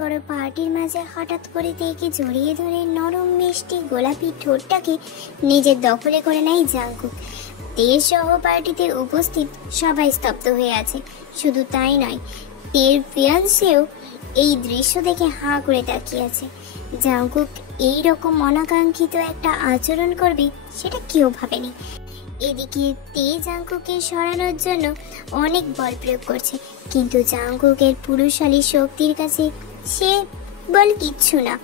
বড় পার্টির মাঝে হঠাৎ করে তেকে জড়িয়ে ধরে নরম মিষ্টি গোলাপি ঠোঁটটাকে নিজের দখলে করে নেয় জাংকুক। তের সহ পার্টিতে উপস্থিত সবাই স্তব্ধ হয়ে আছে। শুধু তাই নয়, তের ফিয়ান্সেও এই দৃশ্য দেখে হাঁ করে তাকিয়ে আছে। জাংকুক এইরকম অনাকাঙ্ক্ষিত একটা আচরণ করবে সেটা কেউ ভাবেনি। এদিকে তে জাংকুককে সরানোর জন্য অনেক বল প্রয়োগ করছে, কিন্তু জাংকুকের পুরুষালী শক্তির কাছে সে বল কিচ্ছু না।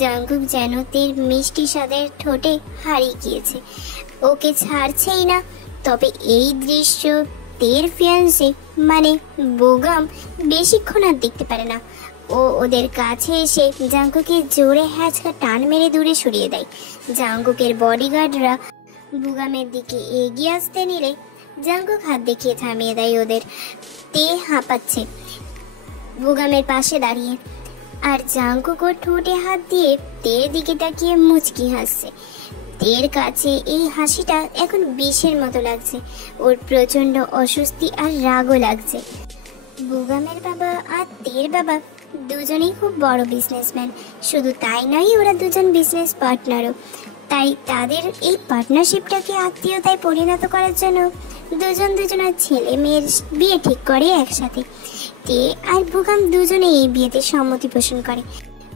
জাংকুক যেন তের মিষ্টি স্বাদের ঠোঁটে হারিয়ে গিয়েছে, ওকে ছাড়ছেই না। তবে এই দৃশ্য তের ফিয়ান্সে মানে বোগাম বেশিক্ষণ আর দেখতে পারে না। ও ওদের কাছে এসে জাংকুকে জোরে হ্যাচকা টান মেরে দূরে সরিয়ে দেয়। জাংকুকের বডিগার্ডরা বুগামের দিকে এগিয়ে আসতে নিলে জাংকুক হাত দেখিয়ে থামিয়ে দেয় ওদের। তে হাঁপাচ্ছে বুগামের পাশে দাঁড়িয়ে, আর জাংকুক ওর ঠোঁটে হাত দিয়ে তের দিকে তাকিয়ে মুচকি হাসছে। তের কাছে এই হাসিটা এখন বিষের মতো লাগছে। ওর প্রচন্ড অস্বস্তি আর রাগও লাগছে। বুগামের বাবা আর তের বাবা দুজনেই খুব বড় বিজনেসম্যান। শুধু তাই নয়, ওরা দুজন বিজনেস পার্টনারও। তাই তাদের এই পার্টনারশিপটাকে আত্মীয়তায় পরিণত করার জন্য দুজনের ছেলে মেয়ের বিয়ে ঠিক করে একসাথে। তে আর বুগাম দুজনে এই বিয়েতে সম্মতি পোষণ করে।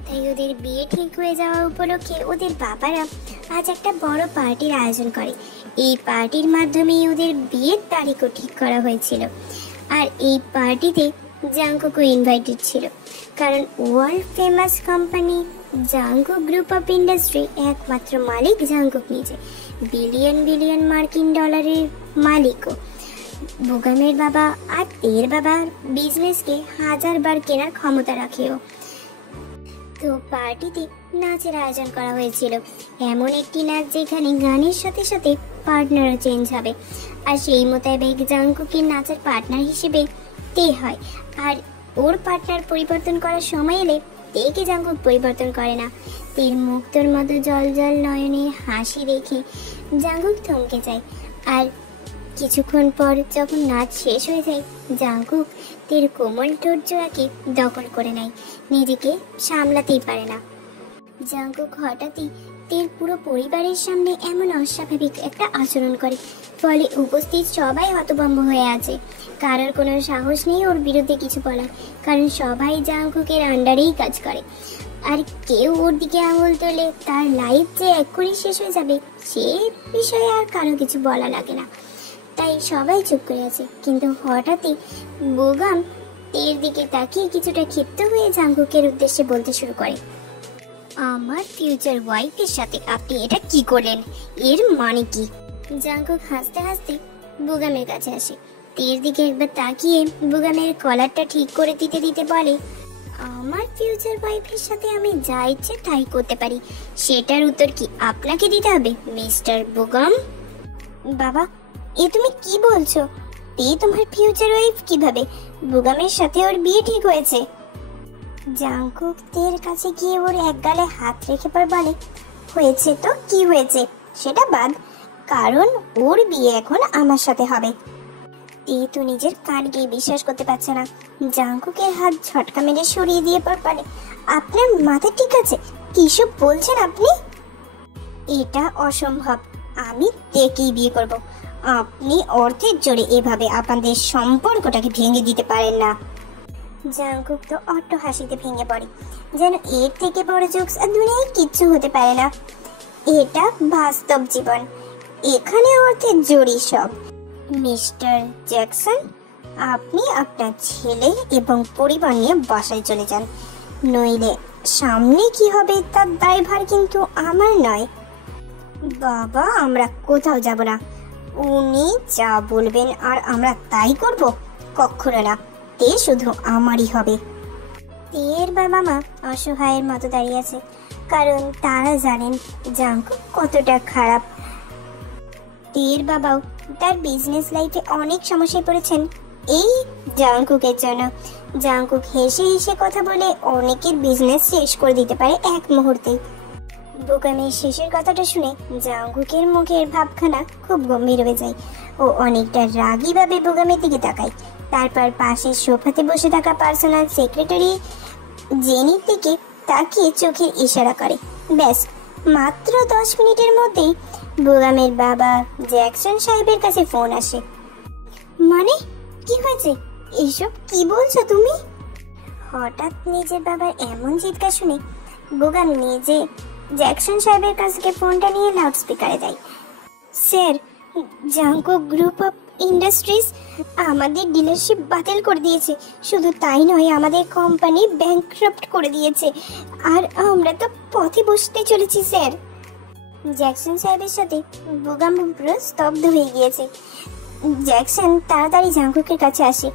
তাই ওদের বিয়ে ঠিক হয়ে যাওয়া উপলক্ষে ওদের বাবারা আজ একটা বড় পার্টির আয়োজন করে। এই পার্টির মাধ্যমেই ওদের বিয়ের তারিখও ঠিক করা হয়েছিল। আর এই পার্টিতে জাংকুকও ইনভাইটেড ছিল, কারণ world famous company Jungkook group of industry একমাত্র মালিক জাংকুক নিজে। বিলিয়ন মার্কিন ডলারের মালিকও। বুগামের বাবা আর তের বাবার বিজনেসকে 1000 বার কেনার ক্ষমতা রাখেও। তো পার্টিতে নাচের আয়োজন করা হয়েছিল, এমন একটি নাচ যেখানে গানের সাথে সাথে পার্টনারও চেঞ্জ হবে। আর সেই মোতাবেক জাংকুকের নাচের পার্টনার হিসেবে তে হয়। আর ওর পার্টনার পরিবর্তন করার সময় এলে তেকে জাংকুক পরিবর্তন করে না। তের মুক্তোর মতো জল নয়নে হাসি দেখে জাংকুক থমকে যায়। আর কিছুক্ষণ পর যখন নাচ শেষ হয়ে যায়, জাংকুক তের কোমল ঠোঁট জোড়াকে দখল করে নেয়। নিজেকে সামলাতেই পারে না। জাংকুক হঠাৎই তের পুরো পরিবারের সামনে এমন অস্বাভাবিক একটা আচরণ করে, ফলে উপস্থিত সবাই হতভম্ব হয়ে আছে। কারোর কোনো সাহস নেই ওর বিরুদ্ধে কিছু বলার, কারণ সবাই জাংকুকের আন্ডারেই কাজ করে। আর কেউ ওর দিকে আঙুল তোলে তার লাইফ যে এক্ষুনি শেষ হয়ে যাবে সে বিষয়ে আর কারো কিছু বলা লাগে না। তাই সবাই চুপ করে আছে। কিন্তু হঠাৎই বোগাম তের দিকে তাকিয়ে কিছুটা ক্ষিপ্ত হয়ে জাংকুকের উদ্দেশ্যে বলতে শুরু করে, আমার ফিউচার ওয়াইফের সাথে আপনি এটা কি করলেন? এর মানে কি? জাংকুক হাসতে হাসতে বুগামের কাছে আসে। তের দিকে একবার তাকিয়ে বুগামের কলারটা ঠিক করে দিতে বলে, আমার ফিউচার ওয়াইফের সাথে আমি যা ইচ্ছে তাই করতে পারি, সেটার উত্তর কি আপনাকে দিতে হবে মিস্টার বুগাম? বাবা, এ তুমি কি বলছো? তে তোমার ফিউচার ওয়াইফ কিভাবে? বুগামের সাথে ওর বিয়ে ঠিক হয়েছে। জাংকুক তের কাছে গিয়ে ওর এক গালে হাত রেখে পর বলে, হয়েছে তো কি হয়েছে সেটা বাদ, কারণ ওর বিয়ে এখন আমার সাথে হবে। তে তো নিজের কানকে বিশ্বাস করতে পারছে না। জাংকুকের হাত ঝটকা মেরে সরিয়ে দিয়ে পর বলে, আপনার মাথা ঠিক আছে? কিসব বলছেন আপনি? এটা অসম্ভব, আমি তেকেই বিয়ে করব। আপনি অর্থের জোরে এভাবে আপনাদের সম্পর্কটাকে ভেঙে দিতে পারেন না। জাংকুক তো অট্ট হাসিতে ভেঙে পড়ে, যেন এর থেকে বড় জোকস আর দুনিয়ায় কিচ্ছু হতে পারে না। এটা বাস্তব জীবন, এখানে অর্থের জোরই সব। মিস্টার জ্যাকসন, আপনি আপনার ছেলে এবং পরিবার নিয়ে বাসায় চলে যান, নইলে সামনে কি হবে তার দায়ভার কিন্তু আমার নয়। বাবা, আমরা কোথাও যাব না, উনি যা বলবেন আর আমরা তাই করব? কখনো না, তে শুধু আমারই হবে। তের বাবা মা অসহায়ের মতো দাঁড়িয়ে আছে, কারণ তারা জানেন জাংকুক কতটা খারাপ। তের বাবাও তার বিজনেস লাইফে অনেক সমস্যায় পড়েছেন এই জাংকুকের জন্য। জাংকুক হেসে হেসে কথা বলে অনেকের বিজনেস শেষ করে দিতে পারে এক মুহূর্তেই। বুগামের শেষের কথাটা শুনে জাংকুকের মুখের ভাবখানা খুব গম্ভীর হয়ে যায়। ও অনেকটা রাগী ভাবে বুগামের দিকে তাকায়। তারপর পাশের সোফাতে বসে থাকা পার্সোনাল সেক্রেটারি জেনির দিকে তাকিয়ে চোখের ইশারা করে। ব্যাস, মাত্র 10 মিনিটের মধ্যেই বোগামের বাবা জ্যাকসন সাহেবের কাছে ফোন আসে। মানে কি হয়েছে? এসব কি বলছো তুমি? হঠাৎ নিজের বাবার এমন চিৎকার শুনে বোগাম নিজে জ্যাকসন সাহেবের কাছ থেকে ফোনটা নিয়ে লাউড স্পিকারে দেয়। Sir, Jungkook group of industries আমাদের ডিলারশিপ বাতিল করে দিয়েছে। শুধু তাই নয়, আমাদের কোম্পানি ব্যাংকরাপ্ট করে দিয়েছে, আর আমরা তো পথে বসতে চলেছি স্যার। জ্যাকসন সাহেবের সাথে বোগাম পুরো স্তব্ধ হয়ে গিয়েছে। জ্যাকসন তাড়াতাড়ি জাঙ্কুকের কাছে আসে।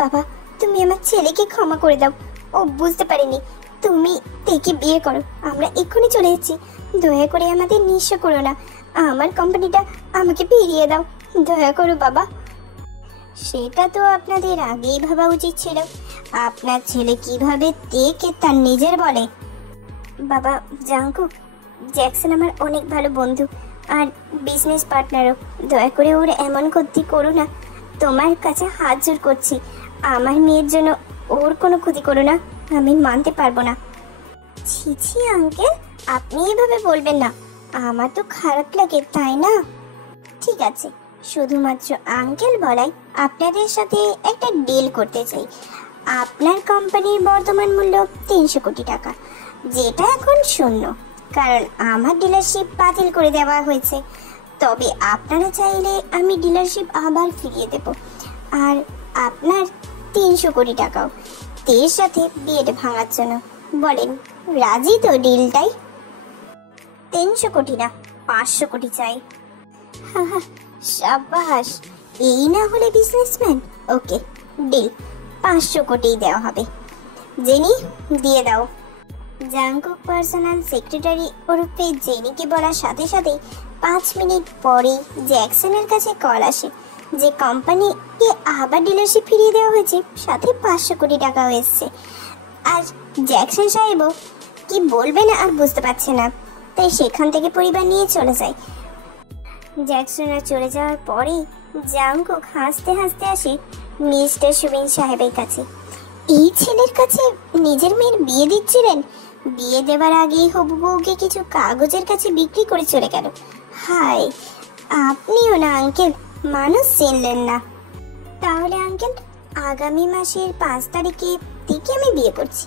বাবা, তুমি আমার ছেলেকে ক্ষমা করে দাও, ও বুঝতে পারেনি। তুমি তেকে বিয়ে করো, আমরা এক্ষুনি চলে যাচ্ছি। দয়া করে আমাদের নিঃস্ব করো না, আমার কোম্পানিটা আমাকে ফিরিয়ে দাও, দয়া করো বাবা। সেটা তো আপনাদের আগেই ভাবা উচিত ছিল। আপনার ছেলে কিভাবে তেকে তার নিজের বলে? বাবা, জাঙ্কুক, জ্যাকসন আমার অনেক ভালো বন্ধু আর বিজনেস পার্টনারও। দয়া করে ওর এমন ক্ষতি করো না, তোমার কাছে হাত জোর করছি। আমার মেয়ের জন্য ওর কোনো ক্ষতি করো না, আমি মানতে পারবো না। ছি ছি আঙ্কেল, আপনি এভাবে বলবেন না, আমার তো খারাপ লাগে, তাই না? ঠিক আছে, শুধুমাত্র আঙ্কেল বলাই আপনাদের সাথে একটা ডিল করতে চাই। আপনার কোম্পানির বর্তমান মূল্য 300 কোটি টাকা, যেটা এখন শূন্য, কারণ আমার ডিলারশিপ বাতিল করে দেওয়া হয়েছে। তবে আপনারা চাইলে আমি ডিলারশিপ আবার ফিরিয়ে দেব, আর আপনার 300 কোটি টাকাও, তের সাথে বিয়েটা ভাঙার জন্য। বলেন, রাজি তো ডিলটাই? 300 কোটি না, 500 কোটি চাই। সাবাস, এই না হলে বিজনেসম্যান। ওকে, ডিল, 500 কোটি দেওয়া হবে। জেনি, দিয়ে দাও। জাঙ্কুক পার্সোনাল সেক্রেটারি ওরফে জেনিকে বলার সাথে সাথেই 5 মিনিট পরেই জ্যাকসনের কাছে কল আসে যে কোম্পানিকে আবার ডিলারশিপ ফিরিয়ে দেওয়া হয়েছে, সাথে 500 কোটি টাকাও এসছে। আর জ্যাকসন সাহেবও কি বলবে না আর বুঝতে পারছে না, তাই সেখান থেকে পরিবার নিয়ে চলে যায়। জ্যাকসনরা চলে যাওয়ার পরেই জাঙ্কুক হাসতে হাসতে আসে মিস্টার সুবিন সাহেবের কাছে। এই ছেলের কাছে নিজের মেয়ের বিয়ে দিচ্ছিলেন, বিয়ে দেওয়ার আগেই হবু বউকে কিছু কাগজের কাছে বিক্রি করে চলে গেল। হায়, আপনিও না আঙ্কেল, মানুষ চিনলেন না। তাহলে আঙ্কেল, আগামী মাসের 5 তারিখে থেকে আমি বিয়ে করছি,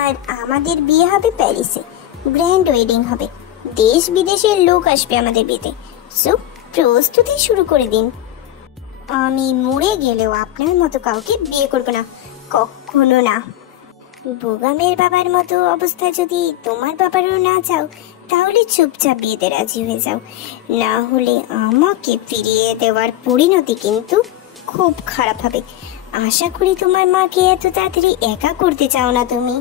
আর আমাদের বিয়ে হবে প্যারিসে। গ্র্যান্ড ওয়েডিং হবে, দেশ বিদেশের লোক আসবে আমাদের বিয়েতে। সো প্রস্তুতি শুরু করে দিন। আমি মরে গেলেও আপনার মতো কাউকে বিয়ে করব না, কখনো না। বোগামের বাবার মতো অবস্থা যদি তোমার বাবারও না চাও, তাহলে চুপচাপ বিয়েতে রাজি হয়ে যাও, না হলে আমাকে ফিরিয়ে দেওয়ার পরিণতি কিন্তু খুব খারাপ হবে। আশা করি তোমার মাকে এত তাড়াতাড়ি একা করতে চাও না তুমি।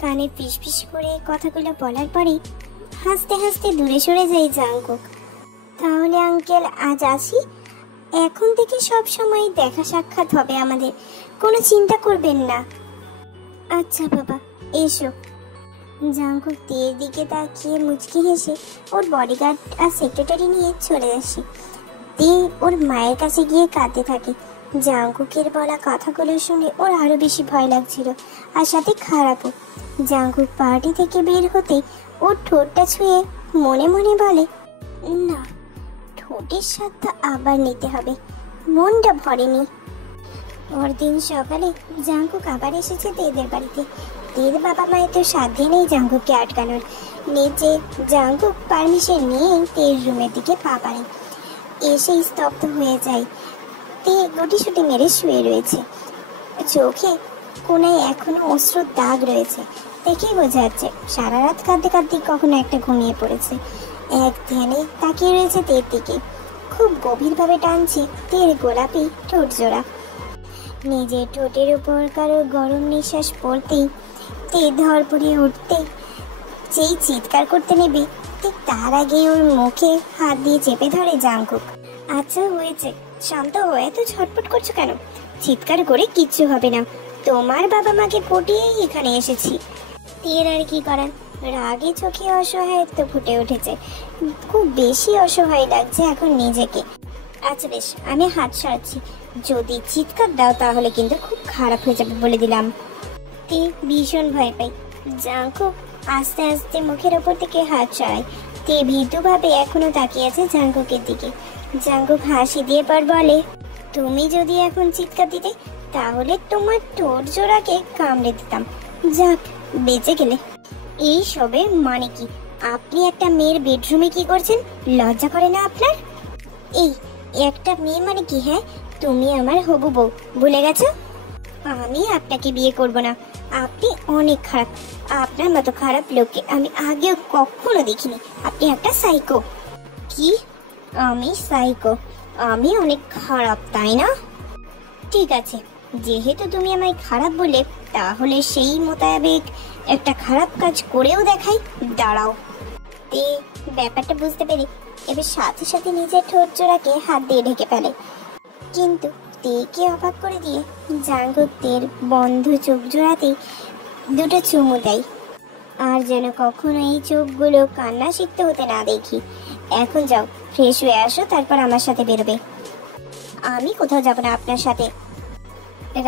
কানে ফিসফিস করে কথাগুলো বলার পরে হাসতে হাসতে দূরে সরে যায় জাঙ্কুক। তাহলে আঙ্কেল, আজ আসি। এখন থেকে সব সময় দেখা সাক্ষাৎ হবে আমাদের, কোনো চিন্তা করবেন না। আচ্ছা বাবা, এসো। জাঙ্কুক তের দিকে তাকিয়ে মুচকি হেসে ওর বডিগার্ড আর সেক্রেটারি নিয়ে চলে আসে। তে ওর মায়ের কাছে গিয়ে কাঁদতে থাকে। জাঙ্কুকের বলা কথাগুলো শুনে ওর আরো বেশি ভয় লাগছিল, আর সাথে খারাপও। জাঙ্কুক পার্টি থেকে বের হতে ওর ঠোঁটটা ছুঁয়ে মনে মনে বলে, না, ঠোঁটের স্বাদটা আবার নিতে হবে, মনটা ভরেনি। পরদিন সকালে জাঙ্কুক আবার এসেছে তেদের বাড়িতে। তের বাবা মায়ের তো সাধ্যে নেই জাঙ্কুককে আটকানোর। নিচে জাঙ্কুক পারমিশন নিয়ে তের রুমের দিকে পা পারে। এসেই স্তব্ধ হয়ে যায়। তে গুটিসুটি মেরে শুয়ে রয়েছে, চোখে কোনায় এখনো অশ্রুর দাগ রয়েছে। দেখেই বোঝা যাচ্ছে সারা রাত কাঁদতে কাঁদতে কখনো একটা ঘুমিয়ে পড়েছে। এক ধ্যানে তাকিয়ে রয়েছে তের দিকে, খুব গভীরভাবে টানছে তের গোলাপি ঠোঁট জোড়া। নিজের ঠোঁটের উপর কারো গরম নিঃশ্বাস পড়তেই তে ধরপড়িয়ে উঠতে যেই চিৎকার করতে নেবে, ঠিক তার আগেই ওর মুখে হাত দিয়ে চেপে ধরে জাঙ্কুক। আচ্ছা হয়েছে, শান্ত হয়ে তো ছটফট করছো কেন? চিৎকার করে কিচ্ছু হবে না, তোমার বাবা মাকে পটিয়েই এখানে এসেছি। তের আর কি করার, রাগে চোখে অসহায়ত্ব ফুটে উঠেছে। খুব বেশি অসহায় লাগছে এখন নিজেকে। আচ্ছা বেশ, আমি হাত সরাচ্ছি, যদি চিৎকার দাও তাহলে কিন্তু খুব খারাপ হয়ে যাবে বলে দিলাম। তে তে ভীষণ ভয় পায়। জাঙ্কুক আস্তে আস্তে মুখের ওপর থেকে হাত সরায়। তে ভীতুভাবে এখনো তাকিয়ে আছে জাঙ্কুকের দিকে। জাঙ্কুক হাসি দিয়ে পর বলে, তুমি যদি এখন চিৎকার দিতে তাহলে তোমার ঠোঁট জোড়াকে কামড়ে দিতাম। যাক, বেঁচে গেলে। এই সবে মানে কি? আপনি একটা মেয়ের বেডরুমে কি করছেন? লজ্জা করে না আপনার? এই একটা মেয়ে মানে কি? হ্যাঁ, তুমি আমার হবু বউ, ভুলে গেছো? আমি আপনাকে বিয়ে করব না। আপনি অনেক খারাপ। আপনার মতো খারাপ লোককে আমি আগেও কখনো দেখিনি। আপনি একটা সাইকো। কি? আমি সাইকো? আমি অনেক খারাপ, তাই না? ঠিক আছে, যেহেতু তুমি আমায় খারাপ বলে, তাহলে সেই মোতাবেক একটা খারাপ কাজ করেও দেখাই। দাঁড়াও। তে ব্যাপারটা বুঝতে পেরে এবার সাথে সাথে নিজের ঠোঁট জোড়াকে হাত দিয়ে ঢেকে ফেলে। কিন্তু তেকে অবাক করে দিয়ে জাঙ্কুক তের বন্ধ চোখ জোড়াতেই দুটো চুমু দেয়। আর যেন কখনো এই চোখগুলো কান্না শিখতে হতে না দেখি। এখন যাও, ফ্রেশ হয়ে আসো, তারপর আমার সাথে বেরোবে। আমি কোথাও যাব না আপনার সাথে।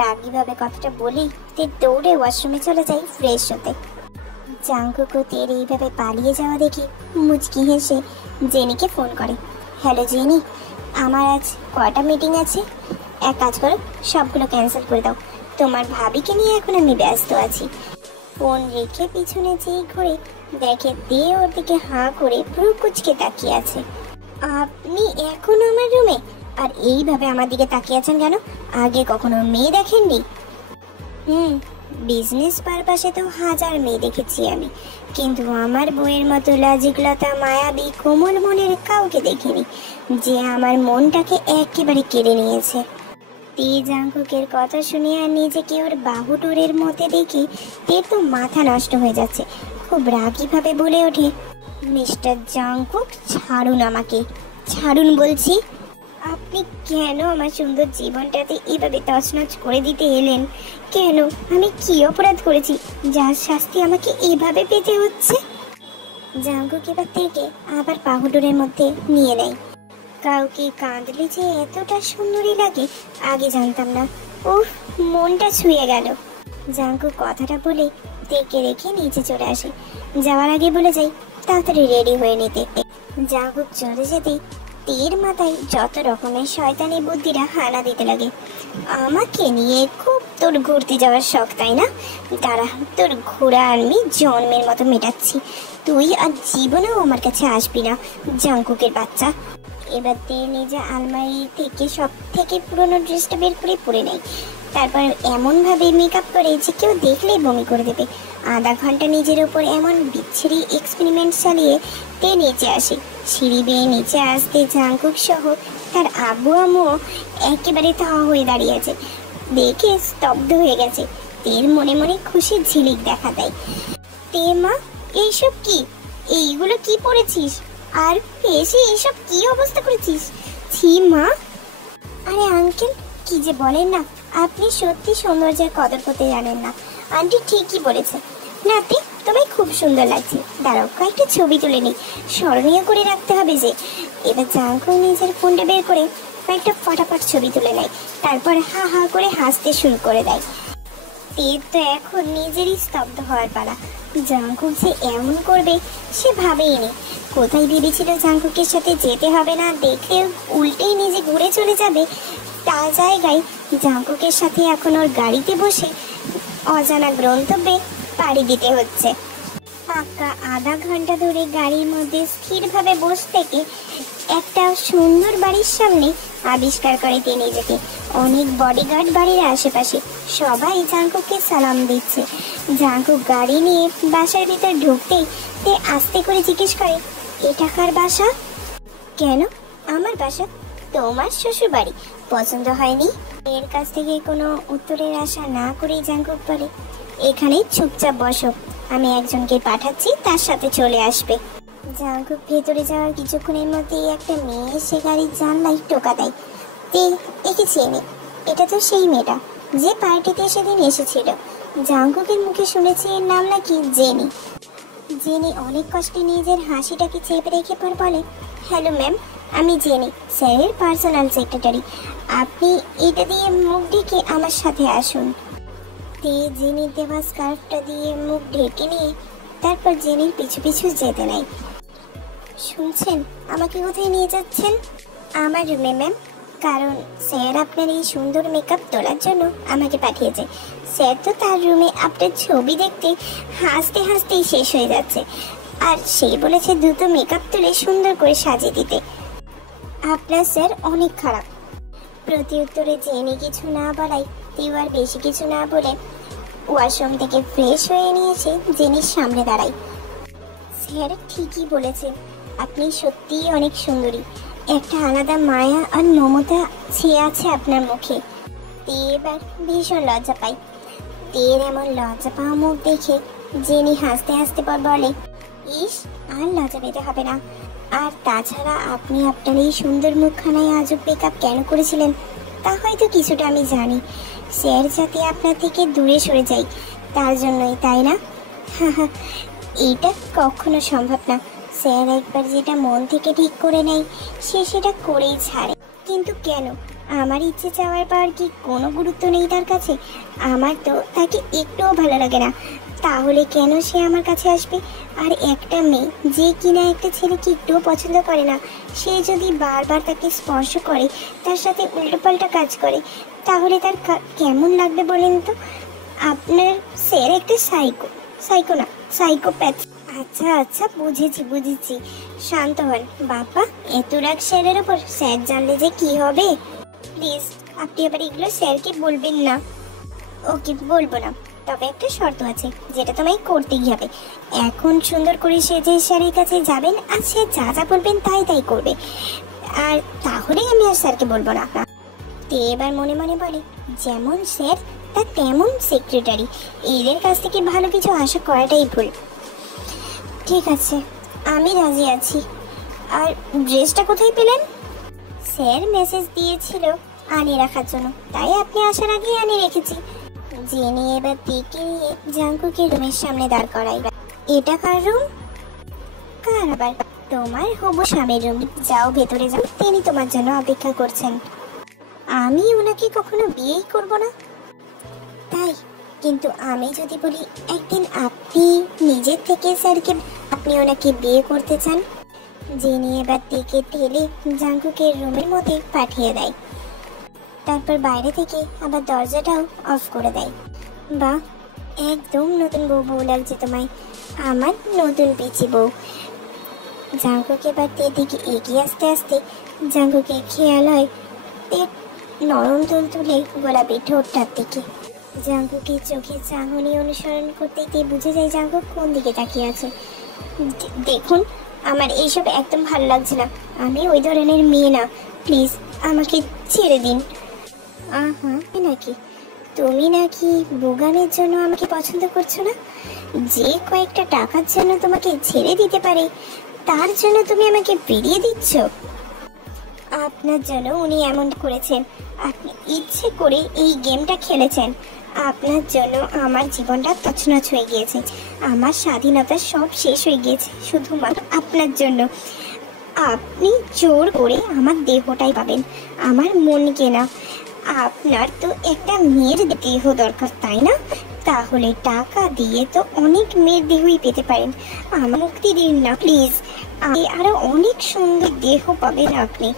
রাগীভাবে কথাটা বলেই তে দৌড়ে ওয়াশরুমে চলে যায় ফ্রেশ হতে। জাঙ্কুক তের এইভাবে পালিয়ে যাওয়া দেখি মুচকি হেসে জেনিকে ফোন করে। হ্যালো জেনি, আমার আজ কটা মিটিং আছে? এক কাজ করো, সবগুলো ক্যান্সেল করে দাও। তোমার ভাবিকে নিয়ে এখন আমি ব্যস্ত আছি। ফোন রেখে পিছনে যেই ঘুরে দেখে তে ওর দিকে হাঁ করে পুরো কুচকে তাকিয়ে আছে। আপনি এখন আমার রুমে আর এইভাবে আমার দিকে তাকিয়ে আছেন কেন? আগে কখনো মেয়ে দেখেননি? বিজনেস পারপাসে তো হাজার মেয়ে দেখেছি আমি, কিন্তু আমার বইয়ের মতো লাজিকলতা, মায়াবী, কোমল মনের কাউকে দেখিনি যে আমার মনটাকে একেবারে কেড়ে নিয়েছে। তে জাঙ্কুকের কথা শুনে আর নিজেকে ওর বাহুডোরের মধ্যে দেখে তের তো মাথা নষ্ট হয়ে যাচ্ছে। খুব রাগীভাবে বলে ওঠে, মিস্টার জাঙ্কুক, ছাড়ুন আমাকে, ছাড়ুন বলছি। আপনি কেন আমার সুন্দর জীবনটাতে এভাবে তছনছ করে দিতে এলেন? কেন? আমি কি অপরাধ করেছি যার শাস্তি আমাকে এভাবে পেতে হচ্ছে? জাঙ্কুক এবার থেকে আবার বাহুডোরের মধ্যে নিয়ে নেয়। কাউকে কাঁদলে যে এতটা সুন্দরী লাগে আগে জানতাম না। উফ, মনটা ছুঁয়ে গেল। জাঙ্কুক কথাটা বলে তেকে রেখে নিচে চলে আসে। যাওয়ার আগে বলে যাই তাড়াতাড়ি রেডি হয়ে নিতে। জাঙ্কুক চলে যেতেই তের মাথায় যত রকমের শয়তানি বুদ্ধিরা হানা দিতে লাগে। আমাকে নিয়ে খুব তোর ঘুরতে যাওয়ার শখ, তাই না? দাঁড়া, তোর ঘোরা আমি জন্মের মতো মেটাচ্ছি। তুই আর জীবনেও আমার কাছে আসবি না, জাঙ্কুকের বাচ্চা। এবার তে নিজে আলমারি থেকে সব থেকে পুরনো ড্রেসটা বের করে পরে নেয়। তারপর এমনভাবে মেকআপ করে যে কেউ দেখলেই বমি করে দেবে। আধা ঘন্টা নিজের ওপর এমন বিচ্ছিরি এক্সপেরিমেন্ট চালিয়ে তে নিচে আসে। সিঁড়ি বেয়ে নিচে আসতে জাঙ্কুক সহ তার আব্বু আম্মুও একেবারে তাহা হয়ে দাঁড়িয়েছে। দেখে স্তব্ধ হয়ে গেছে। তের মনে মনে খুশির ঝিলিক দেখা দেয়। তে মা, এইসব কি? এইগুলো কি পড়েছিস? আর এসে এইসব কি অবস্থা করেছিস? ছি মা। আরে আঙ্কেল, কি যে বলেন না, আপনি সত্যি সৌন্দর্যের কদর করতে জানেন না। আন্টি ঠিকই বলেছে। নাতি, তোমায় খুব সুন্দর লাগছে। দাঁড়াও, কয়েকটা ছবি তুলে নিই, স্মরণীয় করে রাখতে হবে যে। এবার জাঙ্কুক নিজের ফোনটা বের করে কয়েকটা ফটাফট ছবি তুলে নেয়। তারপর হা হা করে হাসতে শুরু করে দেয়। তের তো এখন নিজেরই স্তব্ধ হওয়ার পালা। জাঙ্কুক যে এমন করবে সে ভাবেইনি। কোথায় ভেবেছিল জাঙ্কুকের সাথে যেতে হবে না, দেখলে উল্টেই নিজে ঘুরে চলে যাবে। তা জায়গায় জাঙ্কুকের সাথে এখন ওর গাড়িতে বসে অজানা গন্তব্যে পাড়ি দিতে হচ্ছে। পাক্কা আধা ঘন্টা ধরে গাড়ির মধ্যে স্থিরভাবে বসে থেকে একটা সুন্দর বাড়ির সামনে আবিষ্কার করে তিনি নিজেকে। অনেক বডিগার্ড বাড়ির আশেপাশে, সবাই জাঙ্কুককে সালাম দিচ্ছে। জাঙ্কুক গাড়ি নিয়ে বাসার ভিতর ঢুকতেই তে আস্তে করে জিজ্ঞেস করে, এটা কার বাসা? কেন? আমার বাসা। তোমার শ্বশুর বাড়ি পছন্দ হয়নি? এর কাছ থেকে কোনো উত্তরের আশা না করেই জাঙ্কুক বলে, এখানেই চুপচাপ বসো, আমি একজনকে পাঠাচ্ছি, তার সাথে চলে আসবে। জাঙ্কুক ভেতরে যাওয়ার কিছুক্ষণের মধ্যেই একটা মেয়ে এসে গাড়ির জানলায় টোকা দেয়। তে একে চেনে, এটা তো সেই মেয়েটা যে পার্টিতে সেদিন এসেছিল। জাঙ্কুকের মুখে শুনেছি এর নাম নাকি জেনি। জেনি অনেক কষ্টে নিজের হাসিটাকে চেপে রেখে পর বলে, হ্যালো ম্যাম, আমি জেনি, স্যারের পার্সোনাল সেক্রেটারি। আপনি এটা দিয়ে মুখ ঢেকে আমার সাথে আসুন। তে জেনির দেওয়া স্কার্ফটা দিয়ে মুখ ঢেকে নিয়ে তারপর জেনির পিছু পিছু যেতে নাই। শুনছেন, আমাকে কোথায় নিয়ে যাচ্ছেন? আমার রুমে ম্যাম, কারণ স্যার আপনার এই সুন্দর মেকআপ তোলার জন্য আমাকে পাঠিয়েছে। স্যার তো তার রুমে আপনার ছবি দেখতে হাসতে হাসতেই শেষ হয়ে যাচ্ছে, আর সেই বলেছে দ্রুত মেকআপ তুলে সুন্দর করে সাজিয়ে দিতে। আপনার স্যার অনেক খারাপ। প্রতি উত্তরে জেনি কিছু না বলায় তেও আর বেশি কিছু না বলে ওয়াশরুম থেকে ফ্রেশ হয়ে নিয়ে এসে জেনির সামনে দাঁড়ায়। স্যার ঠিকই বলেছেন, আপনি সত্যিই অনেক সুন্দরী। একটা আলাদা মায়া আর মমতা ছেয়ে আছে আপনার মুখে। তে এবার ভীষণ লজ্জা পায়। তের এমন লজ্জা পাওয়া মুখ দেখে জেনি হাসতে হাসতে পর বলে, ইস, আর লজ্জা পেতে হবে না। আর তাছাড়া আপনি আপনার এই সুন্দর মুখখানায় আজব মেকআপ কেন করেছিলেন তা হয়তো কিছুটা আমি জানি। স্যার যাতে আপনার থেকে দূরে সরে যাই তার জন্যই, তাই না? এইটা কখনো সম্ভব না। স্যার একবার যেটা মন থেকে ঠিক করে নেয় সে সেটা করেই ছাড়ে। কিন্তু কেন? আমার ইচ্ছে চাওয়ার পাওয়ার কি কোনো গুরুত্ব নেই তার কাছে? আমার তো তাকে একটুও ভালো লাগে না, তাহলে কেন সে আমার কাছে আসবে? আর একটা মেয়ে যে কিনা একটা ছেলেকে একটুও পছন্দ করে না, সে যদি বারবার তাকে স্পর্শ করে, তার সাথে উল্টোপাল্টা কাজ করে, তাহলে তার কেমন লাগবে বলেন তো? আপনার স্যার একটা সাইকো না, সাইকোপ্যাথ। আচ্ছা আচ্ছা, বুঝেছি। শান্ত হন বাবা, এত রাগ স্যারের ওপর? স্যার জানলে যে কি হবে? প্লিজ আপনি আবার এগুলো স্যারকে বলবেন না। ওকে, বলবো না, তবে একটা শর্ত আছে যেটা তোমায় করতেই হবে। এখন সুন্দর করে সেজে স্যারের কাছে যাবেন আর সে যা যা বলবেন তাই করবে, আর তাহলেই আমি আর স্যারকে বলবো না। তে এবার মনে মনে বলে, যেমন স্যার তার তেমন সেক্রেটারি, এদের কাছ থেকে ভালো কিছু আশা করাটাই ভুল। ঠিক আছে, আমি রাজি আছি। আর ড্রেসটা কোথায় পেলেন? স্যার মেসেজ দিয়েছিল আনিয়ে রাখার জন্য, তাই আপনি আসার আগে আনিয়ে রেখেছি। জেনি এবার দেখে নিয়ে জাঙ্কুকে রুমের সামনে দাঁড় করাই। এটা কার রুম? কার আবার? তোমার হবু স্বামীর রুম। যাও ভেতরে যাও, তিনি তোমার জন্য অপেক্ষা করছেন। আমি ওনাকে কখনো বিয়েই করব না। তাই? কিন্তু আমি যদি বলি একদিন আপনি নিজের থেকে স্যারকে আপনি ওনাকে বিয়ে করতে চান? জেনি এবার দিকে ঠেলে জাঙ্কুকের রুমের মধ্যে পাঠিয়ে দেয়, তারপর বাইরে থেকে আবার দরজাটাও অফ করে দেয়। বাহ, একদম নতুন বউ লাগছে তোমায়, আমার নতুন পিচি বউ। জাঙ্কুক এবার তের দিকে এগিয়ে আসতে আসতে জাঙ্কুকে খেয়াল হয় তের নরম তুলতুলে গোলাপি ঠোঁটটার দিকে। জাঙ্কুকের চোখে চাহনি অনুসরণ করতেই তে বুঝে যায় জাঙ্কুক কোন দিকে তাকিয়ে আছে। দেখুন, আমার এইসব একদম ভালো লাগছে না। আমি ওই ধরনের মেয়ে না, প্লিজ আমাকে ছেড়ে দিন। আহা, নাকি তুমি নাকি বুগানের জন্য আমাকে পছন্দ করছো না? যে কয়েকটা টাকার জন্য তোমাকে ছেড়ে দিতে পারে তার জন্য তুমি আমাকে বেরিয়ে দিচ্ছ? আপনার জন্য উনি এমন করেছেন, আপনি ইচ্ছে করে এই গেমটা খেলেছেন। আপনার জন্য আমার জীবনটা তছনছ হয়ে গিয়েছে, আমার স্বাধীনতা সব শেষ হয়ে গিয়েছে শুধুমাত্র আপনার জন্য। আপনি জোর করে আমার দেহটাই পাবেন, আমার মনকে না। আপনার তো একটা মেয়ের দেহ দরকার, তাই না? তাহলে টাকা দিয়ে তো অনেক মেয়ের দেহই পেতে পারেন। আমার মুক্তি দিন না প্লিজ, আরো অনেক সুন্দর দেহ পাবেন আপনি।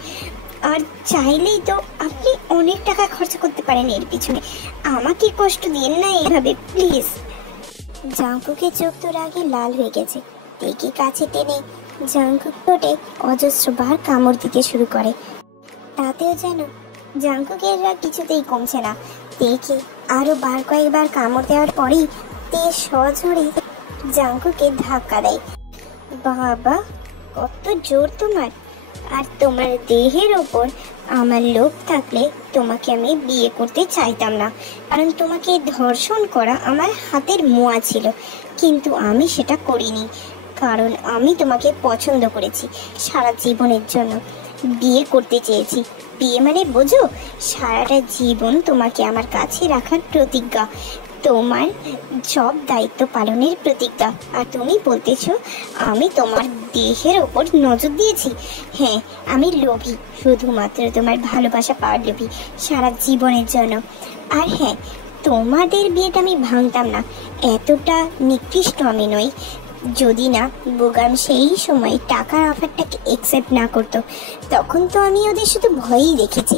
আর চাইলেই তো আপনি অনেক টাকা খরচ করতে পারেন এর পিছনে। আমাকে কষ্ট দিন না এইভাবে প্লিজ। জাঙ্কুকের চোখ তো রাগে লাল হয়ে গেছে। তেকে কাছে টেনে জাঙ্কুক ঠোঁটে অজস্রবার কামড় দিতে শুরু করে। তাতেও যেন জাঙ্কুকের রাগ কিছুতেই কমছে না। তেকে আরো কয়েকবার কামড় দেওয়ার পরেই তে সজোরে জাঙ্কুকে ধাক্কা দেয়। বাবা, কত জোর তোমার! আর তোমার দেহের ওপর আমার লোভ থাকলে তোমাকে আমি বিয়ে করতে চাইতাম না, কারণ তোমাকে ধর্ষণ করা আমার হাতের মোয়া ছিল। কিন্তু আমি সেটা করিনি, কারণ আমি তোমাকে পছন্দ করেছি সারা জীবনের জন্য। বিয়ে করতে চেয়েছি। বিয়ে মানে বোঝো, সারাটা জীবন তোমাকে আমার কাছে রাখার প্রতিজ্ঞা, তোমার সব দায়িত্ব পালনের প্রতিজ্ঞা। আর তুমি বলতেছো আমি তোমার দেহের ওপর নজর দিয়েছি? হ্যাঁ, আমি লোভী, শুধুমাত্র তোমার ভালোবাসা পাওয়ার লোভী, সারা জীবনের জন্য। আর হ্যাঁ, তোমাদের বিয়েটা আমি ভাঙতাম না, এতটা নিকৃষ্ট আমি নই। যদি না বুগাম সেই সময় টাকার অফারটাকে একসেপ্ট না করতো, তখন তো আমি ওদের শুধু ভয়ই দেখেছি,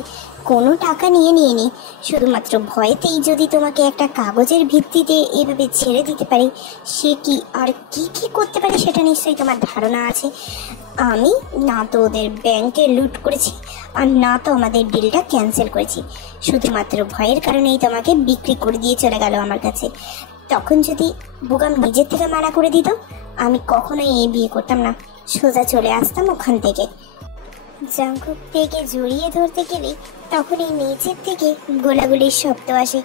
কোনো টাকা নিয়ে নি। শুধুমাত্র ভয়েতেই যদি তোমাকে একটা কাগজের ভিত্তিতে এভাবে ছেড়ে দিতে পারে, সে কি আর কি কি করতে পারে সেটা নিশ্চয়ই তোমার ধারণা আছে। আমি না তো ওদের ব্যাংকে লুট করেছি, আর না তো আমাদের ডিলটা ক্যান্সেল করেছি। শুধুমাত্র ভয়ের কারণেই তোমাকে বিক্রি করে দিয়ে চলে গেল আমার কাছে। তখন যদি বুগাম নিজের থেকে মানা করে দিত, আমি কখনোই এই বিয়ে করতাম না, সোজা চলে আসতাম ওখান থেকে। জাঙ্কুক তেকে জড়িয়ে ধরতে গেলে তখনই নিচের থেকে গোলাগুলির শব্দ আসে।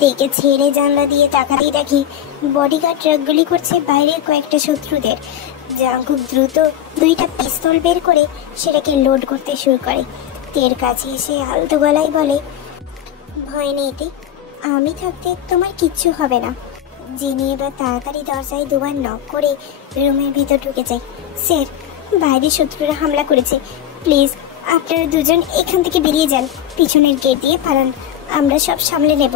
তেকে ছেড়ে জানলা দিয়ে তাকাতেই দেখি বডিগার্ড ট্রাকগুলি করছে বাইরের কয়েকটা শত্রুদের। জাঙ্কুক দ্রুত দুইটা পিস্তল বের করে সেটাকে লোড করতে শুরু করে। তের কাছে এসে আলতো গলায় বলে, ভয় নেই তে, আমি থাকতে তোমার কিচ্ছু হবে না। জেনে এবার তাড়াতাড়ি দরজায় দুবার নক করে রুমের ভিতর ঢুকে যায়। স্যার, বাইরে শত্রুরা হামলা করেছে, প্লিজ আপনারা দুজন এখান থেকে বেরিয়ে যান, পিছনের গেট দিয়ে পালান, আমরা সব সামলে নেব।